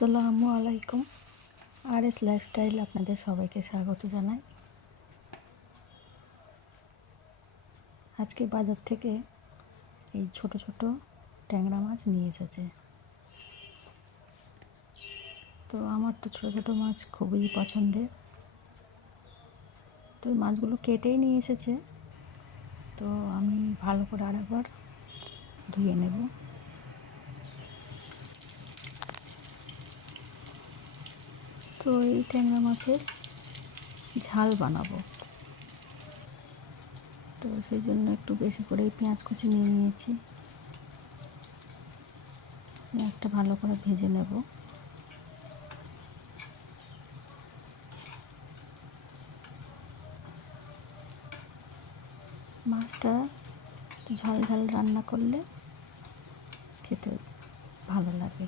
আসসালামু আলাইকুম। আর.এস লাইফস্টাইল আপনাদের সবাইকে স্বাগত জানাই। আজকে বাজার থেকে এই ছোট ছোট ট্যাংরা মাছ নিয়ে এসেছে। তো আমার তো ছোট ছোট মাছ খুবই পছন্দের। তো মাছগুলো কেটেই নিয়ে এসেছে। তো আমি ভালো করে আরেকবার ধুয়ে নেব। তো এই ট্যাংরা মাছের ঝাল বানাবো। তো সেই জন্য একটু বেশি করে পেঁয়াজ কুচি নিয়ে নিয়েছি। পেঁয়াজটা ভালো করে ভেজে নেব। মাছটা ঝাল ঝাল রান্না করলে খেতে ভালো লাগে।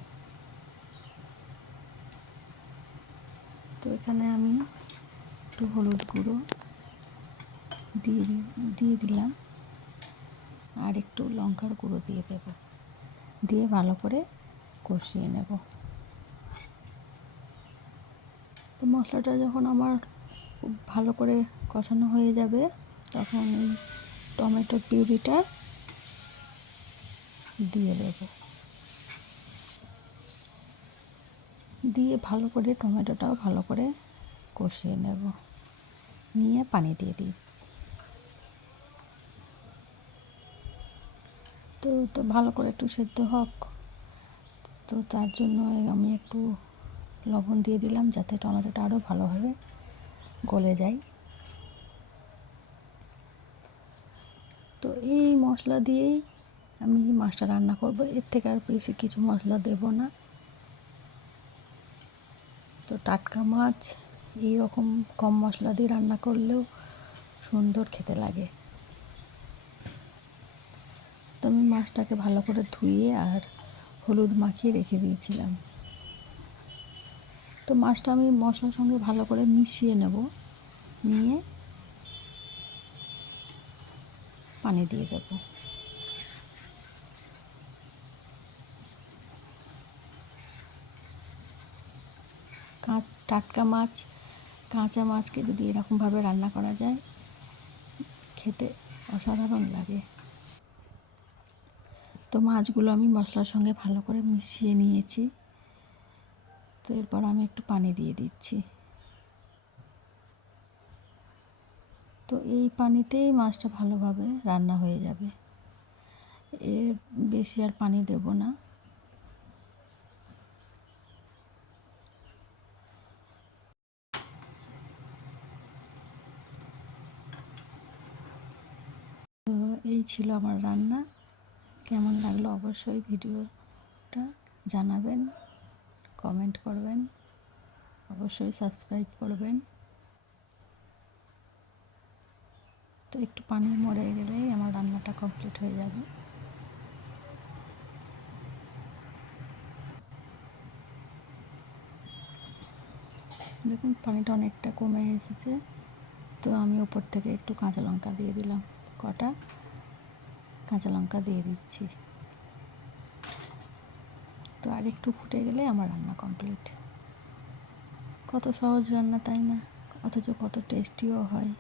তো এখানে আমি একটু হলুদ গুঁড়ো দিয়ে দিলাম, আর একটু লঙ্কার গুঁড়ো দিয়ে দেব, দিয়ে ভালো করে কষিয়ে নেব। তো মশলাটা যখন আমার খুব ভালো করে কষানো হয়ে যাবে, তখন এই টমেটোর পিউরিটা দিয়ে দেব, দিয়ে ভালো করে টমেটোটাও ভালো করে কষিয়ে নেব, নিয়ে পানি দিয়ে দিচ্ছি। তো ভালো করে একটু সেদ্ধ হোক। তো তার জন্য আমি একটু লবণ দিয়ে দিলাম, যাতে টমেটোটা আরও ভালোভাবে গলে যায়। তো এই মশলা দিয়েই আমি মাছটা রান্না করব, এর থেকে আর বেশি কিছু মশলা দেব না। তো টাটকা মাছ এই রকম কম মশলা দিয়ে রান্না করলেও সুন্দর খেতে লাগে। তো আমি মাছটাকে ভালো করে ধুয়ে আর হলুদ মাখিয়ে রেখে দিয়েছিলাম। তো মাছটা আমি মশলার সঙ্গে ভালো করে মিশিয়ে নেব, নিয়ে পানি দিয়ে দেব। টাটকা মাছ, কাঁচা মাছকে যদি এরকমভাবে রান্না করা যায়, খেতে অসাধারণ লাগে। তো মাছগুলো আমি মশলার সঙ্গে ভালো করে মিশিয়ে নিয়েছি। তো এরপর আমি একটু পানি দিয়ে দিচ্ছি। তো এই পানিতেই মাছটা ভালোভাবে রান্না হয়ে যাবে, এর বেশি আর পানি দেব না। তো এই ছিল আমার রান্না। কেমন লাগলো অবশ্যই ভিডিওটা জানাবেন, কমেন্ট করবেন, অবশ্যই সাবস্ক্রাইব করবেন। তো একটু পানি মরে গেলেই আমার রান্নাটা কমপ্লিট হয়ে যাবে। দেখুন পানিটা অনেকটা কমে এসেছে। তো আমি উপর থেকে একটু কাঁচা লঙ্কা দিয়ে দিলাম, কটা কাঁচা লঙ্কা দিয়ে দিচ্ছি। তো আর একটু ফুটে গেলে আমার রান্না কমপ্লিট। কত সহজ রান্না, তাই না? অথচ কত টেস্টিও হয়।